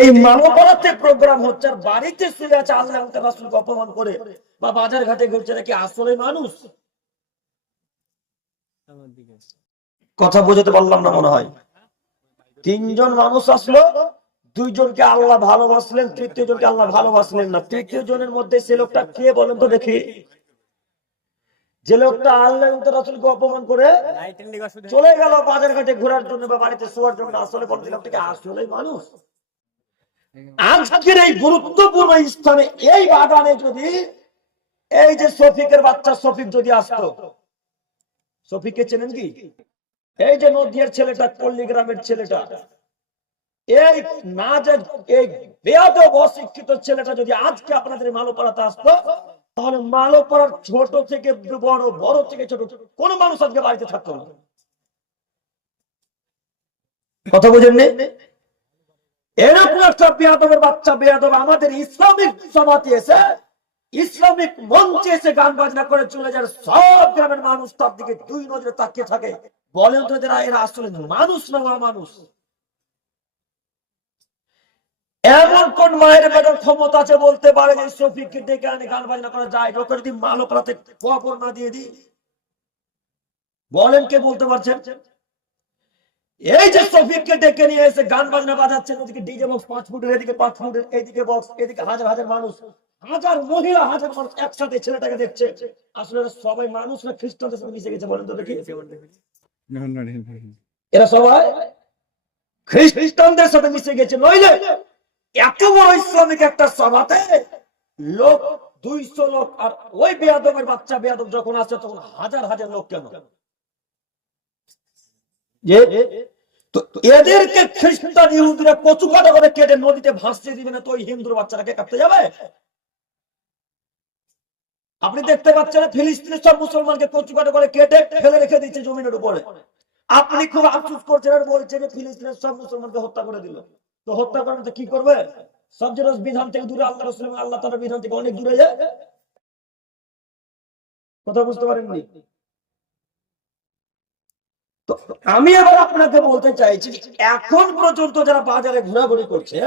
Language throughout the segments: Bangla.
এই মানবতাতে প্রোগ্রাম হচ্ছে, আর বাড়িতে শুয়ে আছে আল্লাহ রাসূলকে অপমান করে, বা বাজার ঘাটে ঘুরছে, নাকি আসলে মানুষ? কথা বুঝতে পারলাম না মনে হয়। তিনজন মানুষ আসলো, দুইজনকে আল্লাহ ভালোবাসলেন, তৃতীয় জনকে আল্লাহ ভালোবাসলেন না। তৃতীয় জনের মধ্যে সে লোকটা কে বলেন তো দেখি? যে লোকটা আল্লাহ রাসূলকে অপমান করে চলে গেল বাজার ঘাটে ঘোরার জন্য বা বাড়িতে শোয়ার জন্য, আসলে বলতে লোকটাকে আসলে মানুষ? আজকের এই গুরুত্বপূর্ণ স্থানে, এই বাগানে যদি এই যে শফিকের বাচ্চা শফিক যদি আসতো, শফিককে চেনেন কি? এই যে নদিয়ার ছেলেটা, পল্লী গ্রামের ছেলেটা, এই না যে এই বেয়াদব অশিক্ষিত ছেলেটা যদি আজকে আপনাদের মালোপাড়াতে আসতো, তাহলে মালোপাড়ার ছোট থেকে বড়, বড় থেকে ছোট কোন মানুষ আজকে বাড়িতে থাকতো না। কথা বুঝেননি? এরকম একটা বেয়াদবের বাচ্চা, বেয়াদব আমাদের ইসলামিক সমাজে এসে, ইসলামিক মঞ্চে এসে গান বাজনা করে চলে যায়, সব গ্রামের মানুষ তার দিকে দুই নজরে তাকিয়ে থাকে। বলেন তো এরা আসলে মানুষ না মানুষ? এমন কোন মায়ের বেটার ক্ষমতা আছে বলতে পারে যে শফিককে ডেকে আনে গান বাজনা করা যায়? লোকে যদি মালোপাড়াতে খবর না দিয়ে দিই, বলেন কে বলতে পারছেন? এই যে শফিককে ডেকে নিয়ে এসে গান বাজনা বাজাচ্ছেন, ওদিকে ডিজে বক্স 5 ফুটের, এদিকে 5 ফুটের, এদিকে বক্স, এদিকে হাজার হাজার মানুষ, হাজার মহিলা, হাজার মানুষ একসাথে ছেলেটাকে দেখছে। আসলে সবাই মানুষ না খ্রিস্টানদের সাথে মিশে গেছে? বলেন তো দেখি। এরা সবাই খ্রিস্টানদের সাথে মিশে গেছে। নইলে এত বড় ইসলামিক একটা সভাতে লোক 200 লোক, আর ওই বেয়াদবের বাচ্চা বেয়াদব যখন আসে তখন হাজার হাজার লোক কেন? তো এদেরকে খ্রিস্টান ইহুদিরা কচু কাটা করে কেটে নদীতে ভাসিয়ে দিবে না, তো ওই হিন্দুর বাচ্চাটাকে কাটতে যাবে? আপনি দেখতে পাচ্ছেন ফিলিস্তিনের সব মুসলমানকে কচু কাটা করে কেটে ফেলে রেখে দিচ্ছে জমিনের উপরে। আপনি খুব আফসোস করছেন আর বলছেন যে ফিলিস্তিনের সব মুসলমানকে হত্যা করে দিল। তো হত্যা করেন তো কি করবে? সব যে বিধান থেকে দূরে, আল্লাহ রাসূল এবং আল্লাহ তাআলার বিধান থেকে অনেক দূরে যায়। কথা বুঝতে পারেননি? তো আমি এবার আপনাকে বলতে চাইছি, এখন পর্যন্ত যারা বাজারে ঘোরাঘুরি করছে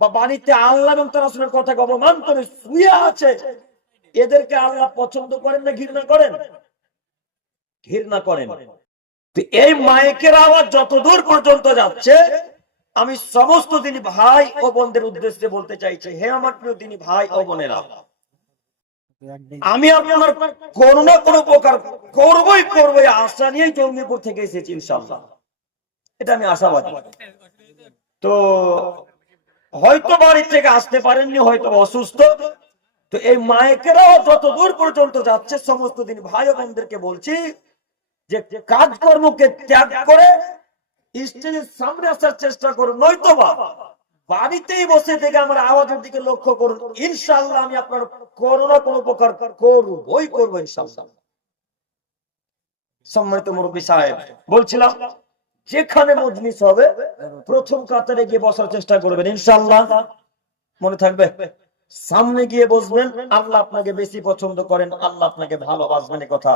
বা বাড়িতে আল্লাহ এবং তার রাসূলের কথাকে অপমান করে শুয়ে আছে, এদেরকে আল্লাহ পছন্দ করেন না ঘৃণা করেন? ঘৃণা করেন। তো এই মাইকের আওয়াজ যতদূর পর্যন্ত যাচ্ছে, আমি সমস্ত দিনী ভাই ও বোনদের উদ্দেশ্যে বলতে চাইছি, হে আমার প্রিয় দিনী ভাই ও বোনেরা, আমি আপনার কোনো না কোনো প্রকার করবই আশা নিয়ে জঙ্গিপুর থেকে এসেছি ইনশাআল্লাহ। এটা আমি আশাবাদী। তো হয়তো বাড়ি থেকে আসতে পারেননি, হয়তো অসুস্থ। তো এই মাইকেরাও যত দূর পর্যন্ত যাচ্ছে, সমস্ত দিন ভাই ও বোনদেরকে বলছি যে কাজকর্মকে ত্যাগ করে স্টেজের সামনে আসার চেষ্টা করুন, নয়তো বাড়িতেই বসে থেকে আমার আওয়াজের দিকে লক্ষ্য করুন। ইনশাআল্লাহ আমি আপনার কোনো না কোনো প্রকার করবো ইনশাআল্লাহ। সম্মানিত মুরব্বী সাহেব, বলছিলাম যেখানে মজলিস হবে প্রথম কাতারে গিয়ে বসার চেষ্টা করবেন ইনশাআল্লাহ। মনে থাকবে, সামনে গিয়ে বসবেন। আল্লাহ আপনাকে বেশি পছন্দ করেন, আল্লাহ আপনাকে ভালোবাসবেন, এই কথা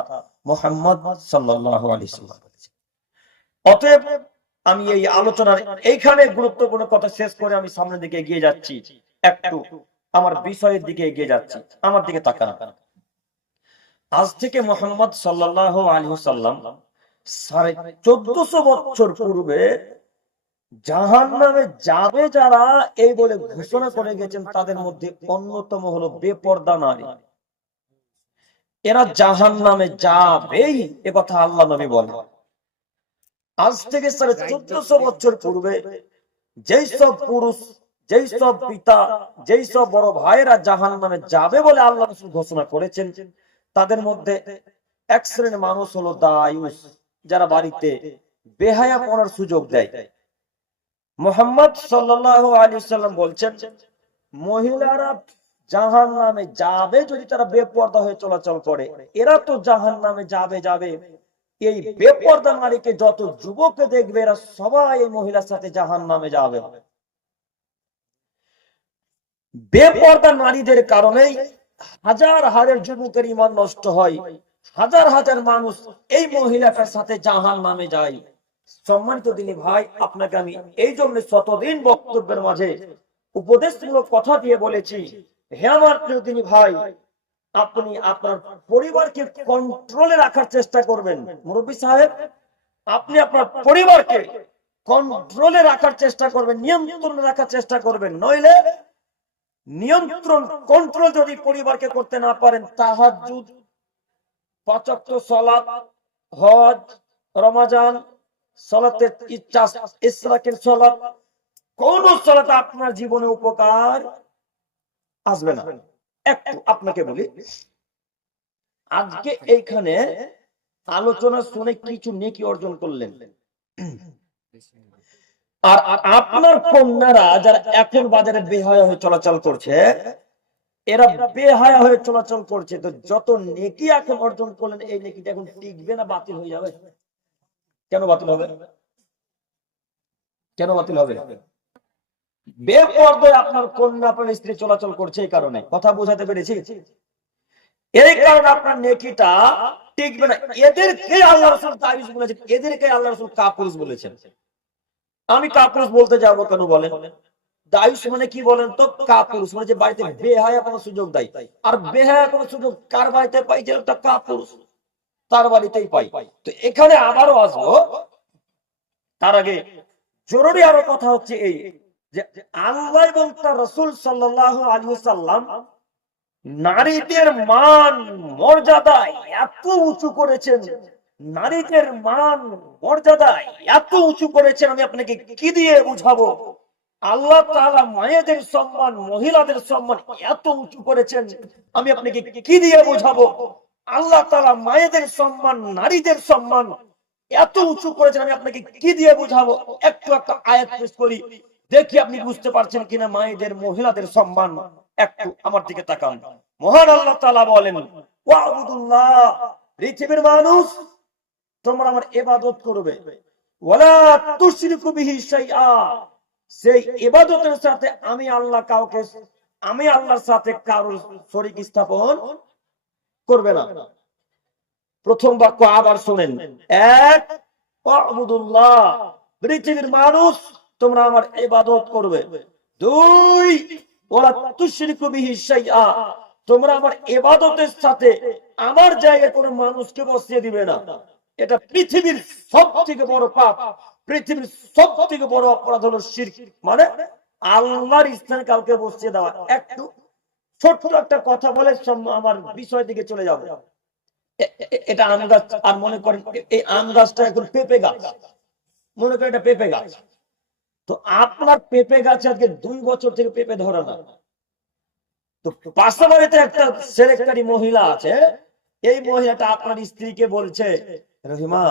মুহাম্মদ সাল্লাল্লাহু আলাইহি ওয়াসাল্লাম বলেছেন। অতএব আমি এই আলোচনার এইখানে গুরুত্বপূর্ণ কথা শেষ করে আমি সামনের দিকে এগিয়ে যাচ্ছি, একটু আমার বিষয়ের দিকে এগিয়ে যাচ্ছি। আমার দিকে তাকান। আজ থেকে মুহাম্মদ সাল্লাল্লাহু আলাইহি ওয়াসাল্লাম 1450 বছর পূর্বে জাহান্নামে যাবে যারা, এই বলে ঘোষণা করে গেছেন, তাদের মধ্যে অন্যতম হলো বেপরদা নারী। এরা জাহান্নামে যাবেই, এ কথা আল্লাহ নবী বলেন। আজ থেকে 1450 বছর পূর্বে যেই সব পুরুষ, যেই সব পিতা, যেই সব বড় ভাইয়েরা জাহান্নামে যাবে বলে আল্লাহ রাসূল ঘোষণা করেছেন, তাদের মধ্যে এক শ্রেণীর মানুষ হলো দায়ুস, যারা বাড়িতে বেহায়া পড়ার সুযোগ দেয়। মুহাম্মদ সাল্লাল্লাহু আলাইহি ওয়াসাল্লাম বলছেন, মহিলারা জাহান্নামে যাবে যদি তারা বেপরদা হয়ে চলাচল করে। এরা তো জাহান্নামে যাবে। এই বেপরদা নারীকে যত যুবক দেখবে, এরা সবাই এই মহিলার সাথে জাহান্নামে যাবে। বেপরদা নারীদের কারণেই হাজার হাজার যুবকের ঈমান নষ্ট হয়, হাজার হাজার মানুষ এই মহিলাটার সাথে জাহান্নামে যায়। সম্মানিত দিনী ভাই, আপনাকে আমি এই জন্য শতদিন বক্তব্যের মাঝে উপদেশমূলক কথা দিয়ে বলেছি, হে আমার প্রিয় দিনী ভাই, আপনি আপনার পরিবারকে কন্ট্রোলে রাখার চেষ্টা করবেন। মুরব্বী সাহেব, আপনি আপনার পরিবারকে কন্ট্রোলে রাখার চেষ্টা করবেন, নিয়ন্ত্রণে রাখার চেষ্টা করবেন। নইলে নিয়ন্ত্রণ কন্ট্রোল যদি পরিবারকে করতে না পারেন, তাহাজ্জুদ, পাঁচ ওয়াক্ত সালাত, হজ, রমজান, সালাতের ইশরাকের সালাত, কোন সালাত আপনার জীবনে উপকার আসবে না। একটু আপনাকে বলি, আজকে এইখানে আলোচনা শুনে কিছু নেকি অর্জন করলেন, আর আপনার কন্যারা যারা এখন বাজারে বেহায়া হয়ে চলাচল করছে, এরা বেহায়া হয়ে চলাচল করছে, তো যত নেকি এখন অর্জন করলেন, এই নেকিটা এখন টিকবে না বাতিল হয়ে যাবে? কেন বাতিল হবে? কেন বাতিল হবে? বেপরদায় আপনার কন্যা আপনার স্ত্রী চলাচল করছে, এই কারণে। কথা বোঝাতে পেরেছি? এই কারণে আপনার নেকিটা টিকবে না। এদেরকে আল্লাহ রাসূল তাবিজ বলেছেন, এদেরকে আল্লাহ রাসূল কাপুরুষ বলেছেন। আমি কাপুরুষ বলতে যাবো কেন বলেন? দায়ুস মানে কি বলেন তো? কাপুরুষ মানে যে বাড়িতে বেহায়া কোনো সুযোগ দেয়। আর বেহায়া কোনো সুযোগ কার বাড়িতে পাই? যে একটা কাপুরুষ, তার বাড়িতেই পাই। তো এখানে আবারও আসবো, তার আগে জরুরি আরো কথা হচ্ছে এই যে আল্লাহ এবং তার রাসূল সাল্লাল্লাহু আলাইহি ওয়াসাল্লাম নারীদের মান মর্যাদা এত উঁচু করেছেন, নারীদের মান মর্যাদা এত উঁচু করেছেন, আমি আপনাকে কি দিয়ে বুঝাবো? আল্লাহ তাআলা মায়েদের সম্মান, মহিলাদের সম্মান এত উঁচু করেছেন, আমি আপনাকে কি দিয়ে বোঝাবো? আল্লাহ তাআলা মায়েদের সম্মান, নারীদের সম্মান এত উঁচু করেছেন, আমি আপনাকে কি দিয়ে বোঝাবো? একটু একটা আয়াত পেশ করি, দেখি আপনি বুঝতে পারছেন কিনা মায়েদের, মহিলাদের সম্মান। একটু আমার দিকে তাকান। মহান আল্লাহ তাআলা বলেন, ওয়াবুদুল্লাহ, পৃথিবীর মানুষ তোমরা আমার ইবাদত করবে, ওয়ালা তুশরিকু বিহি শাইআ, সেই ইবাদতের সাথে আমি আল্লাহর সাথে কারোর শরীক স্থাপন করবে না। প্রথম বাক্য আবার শুনেন, এক, ওয়াবুদুল্লাহ, পৃথিবীর মানুষ তোমরা আমার ইবাদত করবে। দুই, ওয়ালা তুশরিকু বিহি শাইআ, তোমরা আমার ইবাদতের সাথে আমার জায়গায় কোনো মানুষকে বসিয়ে দিবে না। এটা পৃথিবীর সবথেকে বড় পাপ, পৃথিবীর সবথেকে বড় অপরাধ হলো শিরক, মানে আল্লাহর স্থানে কাউকে বসিয়ে দেওয়া। একটু ছোট্ট একটা কথা বলে আমার বিষয় দিকে চলে যাব। এটা আম গাছ, আর মনে করেন এই আম গাছটা এখন পেঁপে গাছ, মনে করেন এটা পেঁপে গাছ। তো আপনার পেঁপে গাছে আজকে 2 বছর থেকে পেঁপে ধরে না। তো পাশে বাড়িতে একটা সেরেকটারি মহিলা আছে, এই মহিলাটা আপনার স্ত্রীকে বলছে, রহিমা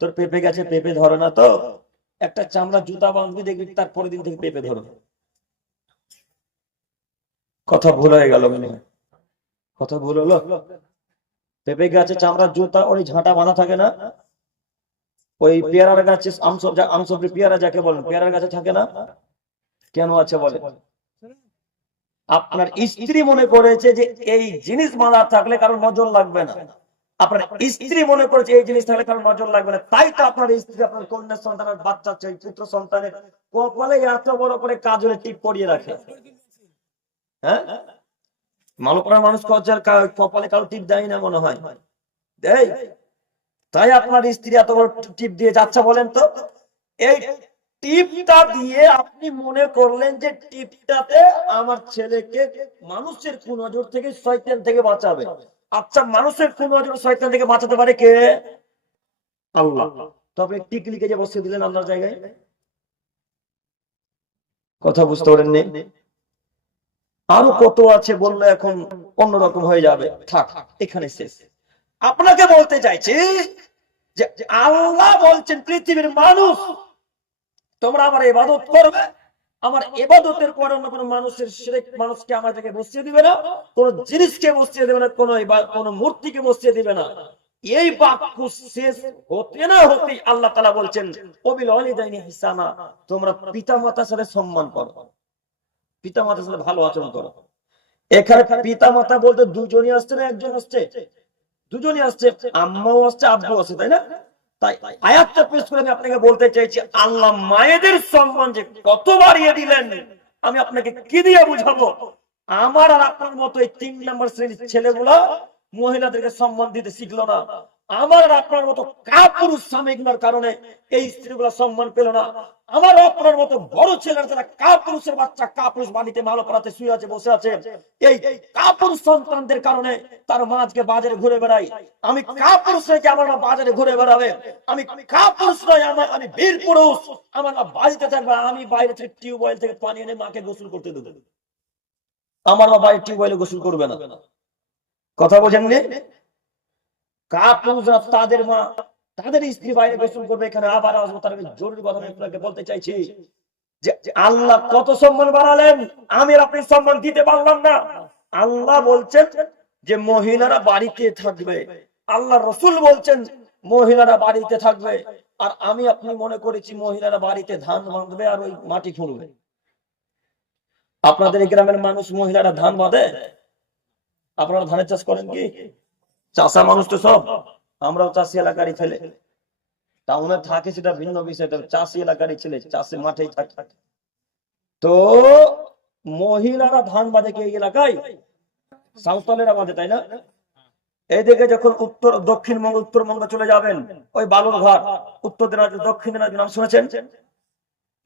তোর পেঁপে গাছে পেঁপে ধরে না তো, একটা চামড়া জুতা বাঁধবি, দেখবি তার পরের দিন থেকে পেঁপে ধরবে। কথা ভুল হয়ে গেল, কথা ভুল হলো। পেঁপে গাছে চামড়ার জুতা, ওই ঝাঁটা বাঁধা থাকে না? ওই পেয়ারার গাছে আমসবরি পেয়ারা যাকে বলেন, পেয়ারার গাছে থাকে না? কেন আছে বলে? আপনার স্ত্রী মনে করেছে যে এই জিনিস বাঁধা থাকলে কারোর নজর লাগবে না। আপনার স্ত্রী মনে করেছে এই জিনিস থাকলে কারোর নজর লাগবে না, তাই তো আপনার স্ত্রী আপনার কন্যা সন্তানের বাচ্চা চাই, পুত্র সন্তানের কপালে এত বড় করে কাজলে টিপ পরিয়ে রাখে। হ্যাঁ, মালপাড়ার মানুষ কপালে কারো টিপ দেয় না মনে হয়, দেয়। তাই আপনার স্ত্রী এত বড় টিপ দিয়ে যাচ্ছে। বলেন তো, এই টিপটা দিয়ে আপনি মনে করলেন যে টিপটাতে আমার ছেলেকে মানুষের কুনজর থেকে, শয়তান থেকে বাঁচাবে। আচ্ছা, মানুষের কুনজর শয়তান থেকে বাঁচাতে পারে কে? আল্লাহ। তো আপনি টিকলিকে যে বসিয়ে দিলেন আল্লাহর জায়গায়। কথা বুঝতে পারেননি? আরো কত আছে বললে এখন অন্যরকম হয়ে যাবে, থাক এখানে শেষ। আপনাকে বলতে চাইছি যে আল্লাহ বলছেন পৃথিবীর মানুষ তোমরা আমার ইবাদত করবে, আমার ইবাদতের পর অন্য কোনো মানুষের শিরক, মানুষকে আমার জায়গায় বসিয়ে দিবে না, কোন জিনিসকে বসিয়ে দিবে না, কোন মূর্তিকে বসিয়ে দিবে না। এই বাক্য শেষ হতে না হতেই আল্লাহ তাআলা বলছেন, ওয়াবিল ওয়ালিদাইনি ইহসানা, তোমরা পিতামাতার সাথে সম্মান করো, পিতামাতার সাথে ভালো আচরণ করো। এখানে পিতামাতা বলতে দুজনই আসছে না একজন আসছে? দুজনই আসছে, আম্মাও আসছে, আব্বু আসছে, তাই না? তাই আয়াতটা পেশ করে আমি আপনাকে বলতে চাইছি, আল্লাহ মায়েদের সম্মান যে কত বাড়িয়ে দিলেন, আমি আপনাকে কি দিয়ে বুঝাবো? আমার আর আপনার মতো এই 3 নম্বর শ্রেণীর ছেলেগুলা মহিলাদেরকে সম্মান দিতে শিখলো না। আমার আর আপনার মতো কাপুরুষ স্বামীগুলোর কারণে এই স্ত্রীগুলা সম্মান পেল না। আমার আপনার মতো বড় ছেলেরা যারা কাপুরুষের বাচ্চা, কাপুরুষ বাড়িতে মালো পড়াতে শুয়ে আছে, বসে আছে, এই কাপুরুষ সন্তানদের কারণে তার মা আজকে বাজারে ঘুরে বেড়াই। আমি কাপুরুষ নয় যে আমার মা বাজারে ঘুরে বেড়াবে, আমি কাপুরুষ নয়, আমি বীর পুরুষ। আমার মা বাড়িতে থাকবে, আমি বাইরে থেকে টিউবওয়েল থেকে পানি এনে মাকে গোসল করতে দেবো। আমার মা বাইরে টিউবওয়েলে গোসল করবে না। কথা বোঝেননি? কাপুরুষরা তাদের মা, তাদের স্ত্রী বাইরে গোসল করবে, এখানে আবার আসবো। তার জরুরি কথা আমি আপনাকে বলতে চাইছি যে আল্লাহ কত সম্মান বাড়ালেন, আমি আর আপনি সম্মান দিতে পারলাম না। আল্লাহ বলছেন যে মহিলারা বাড়িতে থাকবে, আল্লাহ রসুল বলছেন মহিলারা বাড়িতে থাকবে, আর আমি আপনি মনে করেছি মহিলারা বাড়িতে ধান বাঁধবে আর ওই মাটি খুঁড়বে। আপনাদের গ্রামের মানুষ মহিলারা ধান বাঁধে? আপনারা ধানের চাষ করেন কি? চাষা মানুষ তো সব, আমরাও চাষি এলাকারই ছেলে, টাউনে থাকে সেটা ভিন্ন বিষয়, চাষি এলাকারই ছেলে, চাষে মাঠেই থাকে। তো মহিলারা ধান বাঁধে কি এই এলাকায়? সাঁওতালেরা বাঁধে, তাই না? এইদিকে যখন উত্তর দক্ষিণবঙ্গ উত্তরবঙ্গ চলে যাবেন, ওই বালুরঘাট, উত্তর দিনাজপুর, দক্ষিণ দিনাজপুর নাম শুনেছেন?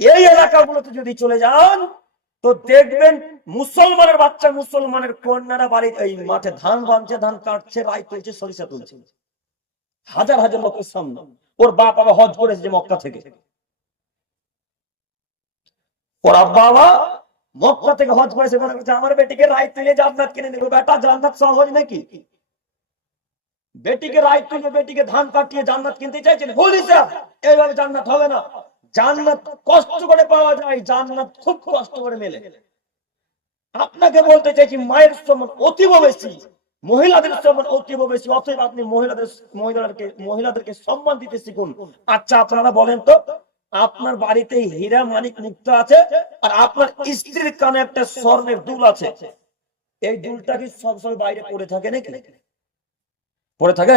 এই এলাকাগুলোতে যদি চলে যান তো দেখবেন মুসলমানের বাচ্চা, মুসলমানের কন্যারা বাড়ির এই মাঠে ধান বাঁধছে, ধান কাটছে, রায় তুলছে, সরিষা তুলছে, হাজার হাজার লোকের সামনে। ওর বাপ বাবা হজ করেছে যে মক্কা থেকে, ওর বাবা মক্কা থেকে হজ করেছে, মনে করছে আমার বেটিকে রায় তুলে জান্নাত কিনে দেবো। বেটা, জান্নাত সহজ নাকি? বেটিকে রায় তুলে, বেটিকে ধান কাটিয়ে জান্নাত কিনতে চাইছেন? বলিস এইভাবে জান্নাত হবে না। জান্নাত কষ্ট করে পাওয়া যায়, জান্নাত খুব কষ্ট করে মেলে। আপনাকে বলতে চাইছি মায়ের সম্মান অতীব বেশি, মহিলাদের সম্মান অতীব বেশি। অতএব আপনি মহিলাদেরকে সম্মান দিতে শিখুন। আচ্ছা, আপনারা বলেন তো, আপনার বাড়িতে হীরা মানিক মুক্তা আছে আর আপনার স্ত্রীর কানে একটা স্বর্ণের দুল আছে, এই দুলটা কি সবসময় বাইরে পড়ে থাকে নাকি? পড়ে থাকে?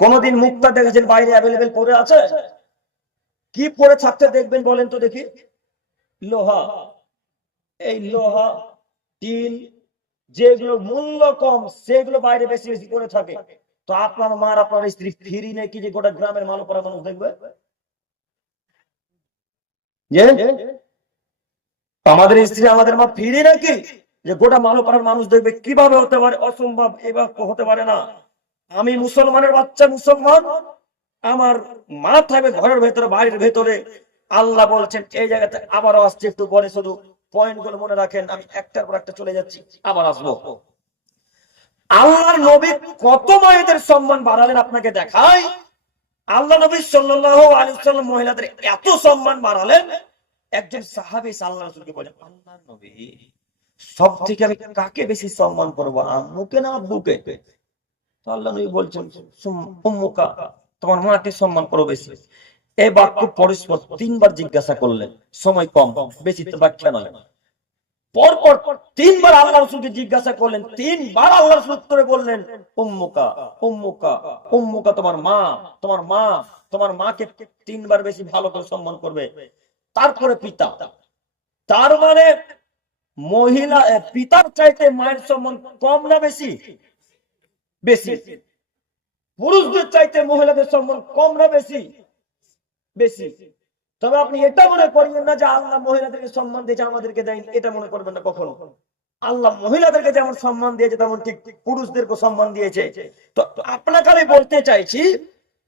কোনদিন মুক্তা দেখেছেন বাইরে অ্যাভেলেবেল পড়ে আছে? কি পড়ে থাকতে দেখবেন বলেন তো দেখি? লোহা। এই লোহা, টিন, যেগুলো মূল্য কম সেগুলো বাইরে বেশি বেশি করে থাকে। তো আপনার মার, আপনার স্ত্রী ফিরি নাকি যে গোটা গ্রামের মালপড়া মানুষ দেখবে? আমাদের স্ত্রী, আমাদের মা ফিরি নাকি যে গোটা মালপড়ার মানুষ দেখবে? কিভাবে হতে পারে? অসম্ভব, এবার হতে পারে না। আমি মুসলমানের বাচ্চা, মুসলমান, আমার মা থাকবে ঘরের ভেতরে, বাড়ির ভেতরে। আল্লাহ বলছেন এই জায়গাতে আবারও আসছে, একটু পরে শুধু পয়েন্ট গুলো মনে রাখেন, আমি একটার পর একটা চলে যাচ্ছি, আবার আসবো। আল্লাহর নবী কত মায়েদের সম্মান বাড়ালেন আপনাকে দেখাই। আল্লাহ নবী সাল্লাল্লাহু আলাইহি ওয়াসাল্লাম মহিলাদের এত সম্মান বাড়ালেন, একজন সাহাবী আল্লাহর রাসূলকে বলেন, আল্লাহর নবী, সব থেকে আমি কাকে বেশি সম্মান করবো, আম্মুকে না আব্বুকে? তো আল্লাহ নবী বলছেন, উম্মুকা, তোমার মাকে সম্মান করো বেশি। এই বাক্য পরস্পর 3 বার জিজ্ঞাসা করলেন, সময় কম, বেশি তো ব্যাখ্যা নয়। পরপর 3 বার আল্লাহ রাসূলকে জিজ্ঞাসা করলেন, 3 বার আল্লাহ রাসূল উত্তরে বললেন, উম্মুকা, উম্মুকা, উম্মুকা, তোমার মা, তোমার মা, তোমার মাকে 3 বার বেশি ভালো করে সম্মান করবে। তারপরে পিতা। তার মানে মহিলা, পিতার চাইতে মায়ের সম্মান কম না বেশি? বেশি। পুরুষদের চাইতে মহিলাদের সম্মান কম না বেশি? বেশি। তবে আপনি এটা মনে করবেন না যে আল্লাহ মহিলাদেরকে সম্মান দিয়েছে, আমাদেরকে দেয়নি, এটা মনে করবেন না কখনো। আল্লাহ মহিলাদেরকে যেমন সম্মান দিয়েছে তেমন ঠিক পুরুষদেরকে সম্মান দিয়েছে। তো আপনাকে আমি বলতে চাইছি,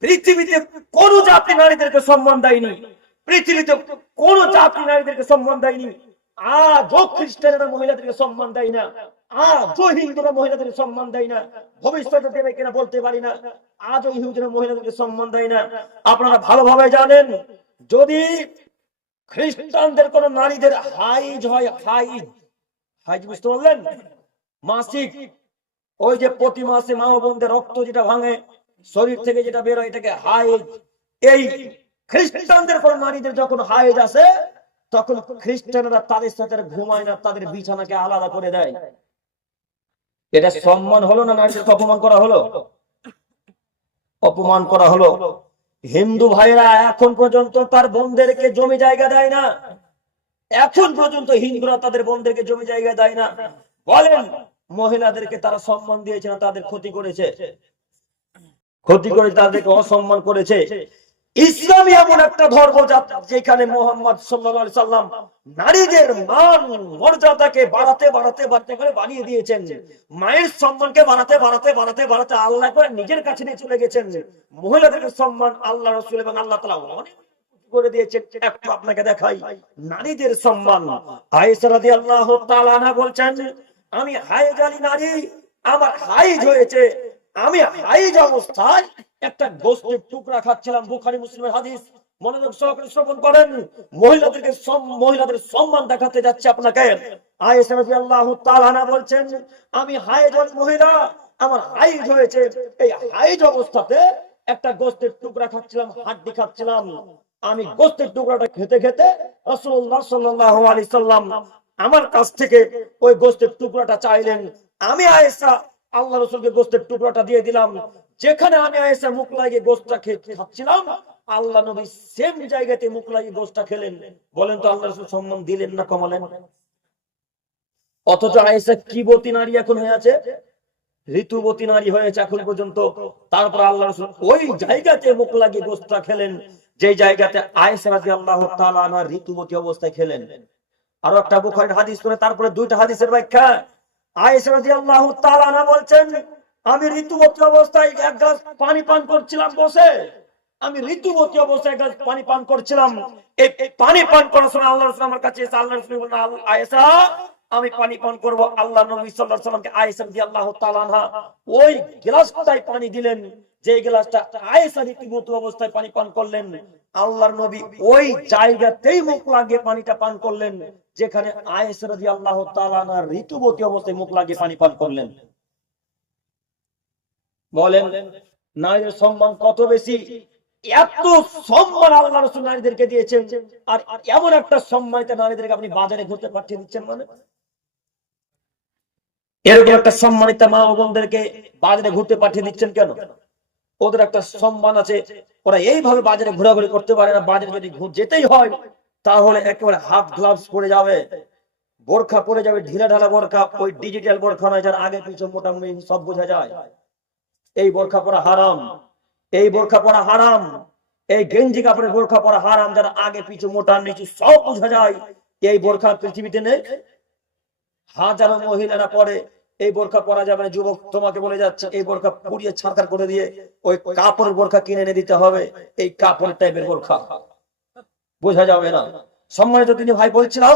পৃথিবীতে কোন জাতি নারীদেরকে সম্মান দেয়নি, পৃথিবীতে কোন জাতি নারীদেরকে সম্মান দেয়নি। আজও খ্রিস্টানেরা মহিলাদেরকে সম্মান দেয় না, আজও হিন্দুরা মহিলাদেরকে সম্মান দেয় না, ভবিষ্যতে দেবে কিনা বলতে পারি না। আজও ইহুদিরা মহিলাদেরকে সম্মান দেয় না। আপনারা ভালোভাবে জানেন, যদি খ্রিস্টানদের কোন নারীদের হাইজ হয়, হাইজ বুঝতে পারলেন? মাসিক, ওই যে প্রতি মাসে মা ও বোনদের রক্ত যেটা ভাঙে, শরীর থেকে যেটা বেরোয়, এটাকে হাইজ। এই খ্রিস্টানদের কোন নারীদের যখন হাইজ আসে, তখন খ্রিস্টানরা তাদের সাথে ঘুমায় না, তাদের বিছানাকে আলাদা করে দেয়। এটা সম্মান হলো না নারীদেরকে অপমান করা হলো? অপমান করা হলো। হিন্দু ভাইরা এখন পর্যন্ত তার বোনদেরকে জমি জায়গা দেয় না, এখন পর্যন্ত হিন্দুরা তাদের বোনদেরকে জমি জায়গা দেয় না। বলেন মহিলাদেরকে তারা সম্মান দিয়েছে না তাদের ক্ষতি করেছে? ক্ষতি করে তাদেরকে অসম্মান করেছে। ইসলামী এমন একটা ধর্ম যেখানে মোহাম্মদ সাল্লাল্লাহু আলাইহি সাল্লাম নারীদের মান মর্যাদাকে বাড়াতে বাড়াতে বাড়তে করে বানিয়ে দিয়েছেন। মায়ের সম্মানকে বাড়াতে বাড়াতে বাড়াতে বাড়াতে আল্লাহ করে নিজের কাছে নিয়ে চলে গেছেন। মহিলাদের সম্মান আল্লাহ রাসূল এবং আল্লাহ তাআলা অনেক করে দিয়েছেন। একটু আপনাকে দেখাই নারীদের সম্মান। আয়েশা রাদিয়াল্লাহু তাআলা আনহা বলছেন, আমি হায়েজালি নারী, আমার হাইজ হয়েছে, আমি হাইজ অবস্থায় একটা গোশতের টুকরা খাচ্ছিলাম। বুখারী মুসলিমের হাদিস, মনোযোগ সহকারে শ্রবণ করেন। মহিলাদের সম্মান দেখাতে যাচ্ছে আপনাকে। আয়েশা রাদিয়াল্লাহু তাআলা আনহা বলছেন, আমি হায়েজালি মহিলা, আমার হাইজ হয়েছে, এই হাইজ অবস্থাতে একটা গোশতের টুকরা খাচ্ছিলাম, হাড্ডি খাচ্ছিলাম। আমি গোশতের টুকরাটা খেতে খেতে রাসূলুল্লাহ সাল্লাল্লাহু আলাইহি সাল্লাম আমার কাছ থেকে ওই গোশতের টুকরাটা চাইলেন। আমি আয়েশা আল্লাহ রাসূলকে গোশতের টুকরাটা দিয়ে দিলাম। যেখানে আমি আয়েশা মুখ লাগিয়ে গোশতটা খাচ্ছিলাম, আল্লাহ নবী সেম জায়গাতে মুখ লাগিয়ে গোশতটা খেলেন। বলেন তো আল্লাহ রাসূল সম্মান দিলেন না কমালেন? অথচ আয়েশা কিবতী নারী এখন হয়ে আছে, ঋতুবতী নারী হয়েছে এখন পর্যন্ত। তারপর আল্লাহ রাসূল ওই জায়গাতে মুখ লাগিয়ে গোশতটা খেলেন যে জায়গাতে আয়েশা রাদিয়াল্লাহু তাআলা আনহা ঋতুবতী অবস্থায় খেলেন। আরো একটা বুখারীর হাদিস করে তারপরে দুইটা হাদিসের ব্যাখ্যা। আয়েশা রাদিয়াল্লাহু তাআলা আনহা বলছেন, আমি ঋতুবতী অবস্থায় এক গ্লাস পানি পান করছিলাম বসে, আমি ঋতুবতী অবস্থায় এক গ্লাস পানি পান করছিলাম। এই পানি পান করার সময় আল্লাহ রাসূল আমার কাছে এসে আল্লাহ রাসূল বললেন, আয়েশা আমি পানি পান করব। আল্লাহ নবী সাল্লাল্লাহু আলাইহি ওয়াসাল্লামকে আয়েশা রাদিয়াল্লাহু তাআলা আনহা ওই গ্লাসটাই পানি দিলেন যে গ্লাসটা আয়েশা ঋতুবতী অবস্থায় পানি পান করলেন। আল্লাহর নবী ওই জায়গাতেই মুখ লাগিয়ে পানিটা পান করলেন যেখানে আয়েশা রাদিয়াল্লাহু তাআলা আনহা ঋতুবতী অবস্থায় মুখ লাগিয়ে পানি পান করলেন। বলেন নারীদের সম্মান কত বেশি! এত সম্মান আল্লাহ রাসূল নারীদেরকে দিয়েছেন, আর এমন একটা সম্মানিত নারীদেরকে আপনি বাজারে ঘুরতে পাঠিয়ে দিচ্ছেন। মানে এরকম একটা সম্মানিত মা ও বোনদেরকে বাজারে ঘুরতে পাঠিয়ে দিচ্ছেন কেন? ওদের একটা সম্মান আছে, ওরা এইভাবে বাজারে ঘোরাঘুরি করতে পারে না। বাজারে যদি যেতেই হয় তাহলে একেবারে হাত গ্লাভস পরে যাবে, বোরখা পরে যাবে, ঢিলা ঢালা বোরখা, ওই ডিজিটাল বোরখা নয় যার আগে পিছু মোটামুটি সব বোঝা যায়। এই বোরখা পরা হারাম, এই বোরখা পরা হারাম, এই গেঞ্জি কাপড়ের বোরখা পরা হারাম, যার আগে পিছু মোটা নিচু সব বোঝা যায়। এই বোরখা পৃথিবীতে নেই, হাজারো মহিলারা পরে। এই বোরখা পরা যাবে না। যুবক তোমাকে বলে যাচ্ছে এই বোরখা পুড়িয়ে ছারখার করে দিয়ে ওই কাপড়ের বোরখা কিনে এনে দিতে হবে। এই কাপড় টাইপের বোরখা বোঝা যাবে না। সম্মানিত তিনি ভাই বলছিলাম